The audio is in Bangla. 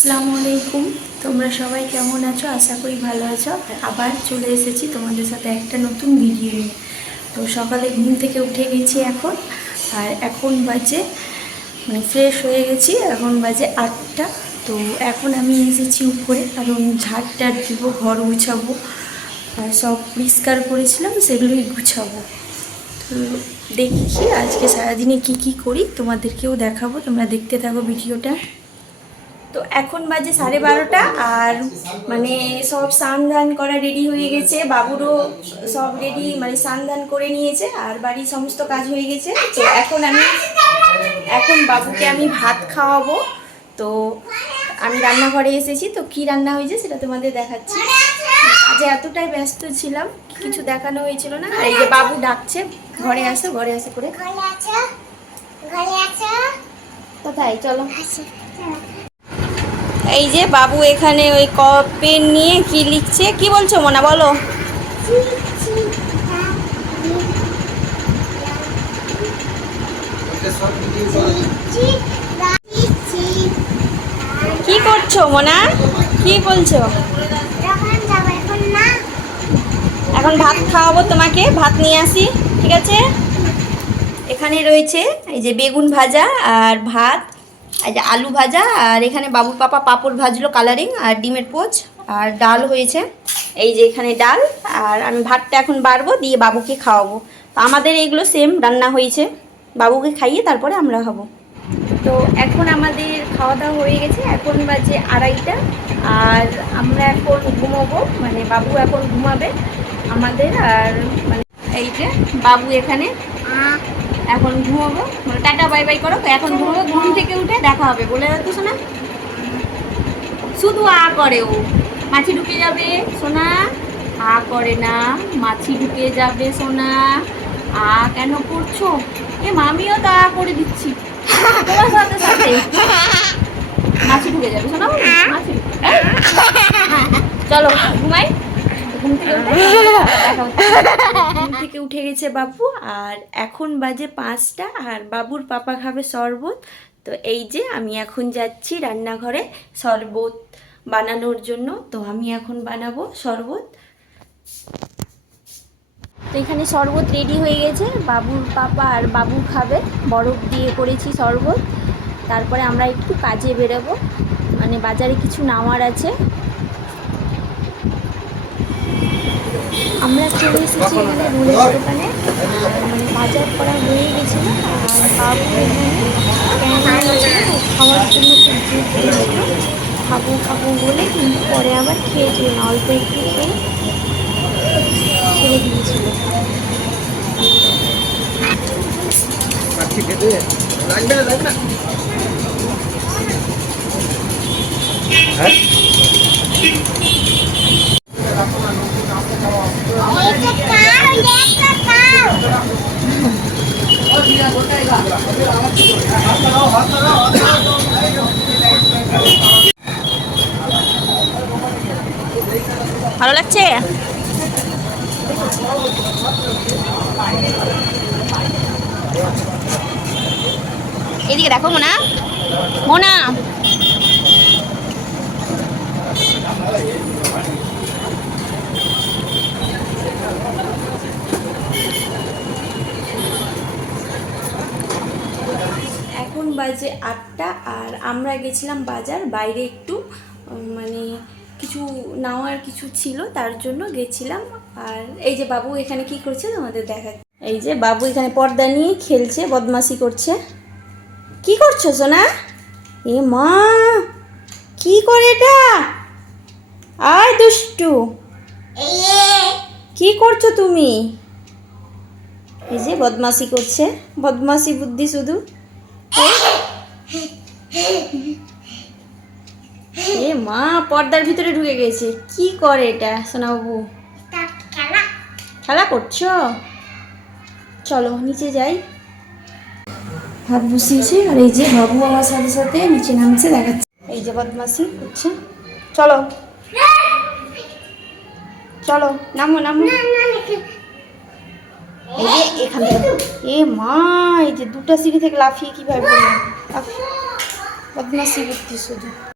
আসসালামু আলাইকুম। তোমরা সবাই কেমন আছো? আশা করি ভালো আছো। আবার চলে এসেছি তোমাদের সাথে একটা নতুন ভিডিও নিয়ে। তো সকালে ঘুম থেকে উঠে গেছি এখন, আর এখন বাজে ফ্রেশ হয়ে গেছি, এখন বাজে 8টা। তো এখন আমি এসেছি উপরে, কারণ ঝাড় দিব, ঘর গুছাবো, আর সব পরিষ্কার করেছিলাম সেগুলোই গুছাবো। তো দেখি আজকে সারাদিনে কি করি, তোমাদেরকেও দেখাবো, তোমরা দেখতে থাকো ভিডিওটা। তো এখন বাজে 12:30, আর সব স্নান ধান করা রেডি হয়ে গেছে, বাবুরও সব রেডি, স্নান ধান করে নিয়েছে, আর বাড়ির সমস্ত কাজ হয়ে গেছে। তো এখন বাবুকে আমি ভাত খাওয়াবো। তো আমি রান্নাঘরে এসেছি, তো কি রান্না হয়েছে সেটা তোমাদের দেখাচ্ছি। কাজে এতটাই ব্যস্ত ছিলাম, কিছু দেখানো হয়েছিল না। আর এই যে বাবু ডাকছে, ঘরে আসো ঘরে আসো করে। কোথায়? চলো। এই যে বাবু এখানে ওই পেন নিয়ে কি লিখছে, কি বলছো মোনা, বলো। কি করছো মোনা, কি বলছো? এখন ভাত খাওয়াবো তোমাকে, ভাত নিয়ে আসি, ঠিক আছে? এখানে রয়েছে এই যে বেগুন ভাজা আর ভাত, এই যে আলু ভাজা, আর এখানে বাবুর পাপা পাঁপড় ভাজলো কালারিং, আর ডিমের পোচ, আর ডাল হয়েছে। এই যে এখানে ডাল, আর আমি ভাতটা এখন বাড়বো, দিয়ে বাবুকে খাওয়াবো। তো আমাদের এগুলো সেম রান্না হয়েছে, বাবুকে খাইয়ে তারপরে আমরা খাবো। তো এখন আমাদের খাওয়া দাওয়া হয়ে গেছে, এখন বাজে 2:30, আর আমরা এখন ঘুমাবো, বাবু এখন ঘুমাবে আমাদের। আর এই যে বাবু এখানে এখন ঘুমাবো, টাটা বাই বাই করো। তো এখন ঘুমাবো, ঘুম থেকে উঠে দেখা হবে, বলে রাখতো সোনা। শুধু করে ও, মাছি ঢুকে যাবে সোনা, করে না, মাছি ঢুকে যাবে সোনা। কেন করছো? মামিও তা করে দিচ্ছি তোমার সাথে সাথে। মাছি ঢুকে যাবে সোনা, মাছি। চলো ঘুমাই। ঘুম থেকে উঠে গেছে বাবু, আর এখন বাজে 5টা, আর বাবুর পাপা খাবে শরবত। তো এই যে আমি এখন যাচ্ছি রান্নাঘরে শরবত বানানোর জন্য। তো আমি এখন বানাবো শরবত। তো এখানে শরবত রেডি হয়ে গেছে, বাবুর পাপা আর বাবু খাবে, বরফ দিয়ে করেছি শরবত। তারপরে আমরা একটু কাজে বেরোবো, বাজারে কিছু নেওয়ার আছে। আমরা চলে এসেছি এখানে রুলের দোকানে, বাজার করা হয়ে গেছিলো, আর বাবু এখানে খাওয়ার জন্য খুব জোর দিয়েছিল, খাবো বলে, কিন্তু পরে আবার খেয়েছিল না, অল্প একটু খেয়ে ছেড়ে দিয়েছিল। হ্যাঁ, ভালো লাগছে। এদিকে দেখো মোনা, মোনা এখন বাজে 8টা, আর আমরা গেছিলাম বাজার, বাইরে একটু কিছু নেওয়ার কিছু ছিল, তার জন্য গেছিলাম। আর এই যে বাবু এখানে কি করছে তোমাদের দেখা, এই যে বাবু এখানে পর্দা নিয়ে খেলছে, বদমাশি করছে। কি করছো সোনা? এ মা, কি করে এটা? আয় দুষ্টু, কি করছো তুমি? এই যে বদমাশি করছে, বদমাশি বুদ্ধি শুধু। এ মা, পর্দার ভিতরে ঢুকে গেছে। কি করে এটা সোনা বাবু? খেলা করছো? চলো নিচে যাই। ভাত বসিয়েছি, আর এই যে বাবু আমার সাথে সাথে নিচে নামছে, দেখাচ্ছে। এই যে বদমাশি করছে। চলো চলো, নামো নামো। এই যে এখান থেকে, এ মা, এই যে 2টা সিঁড়ি থেকে লাফিয়ে কিভাবে বদমাশি করতে শুধু।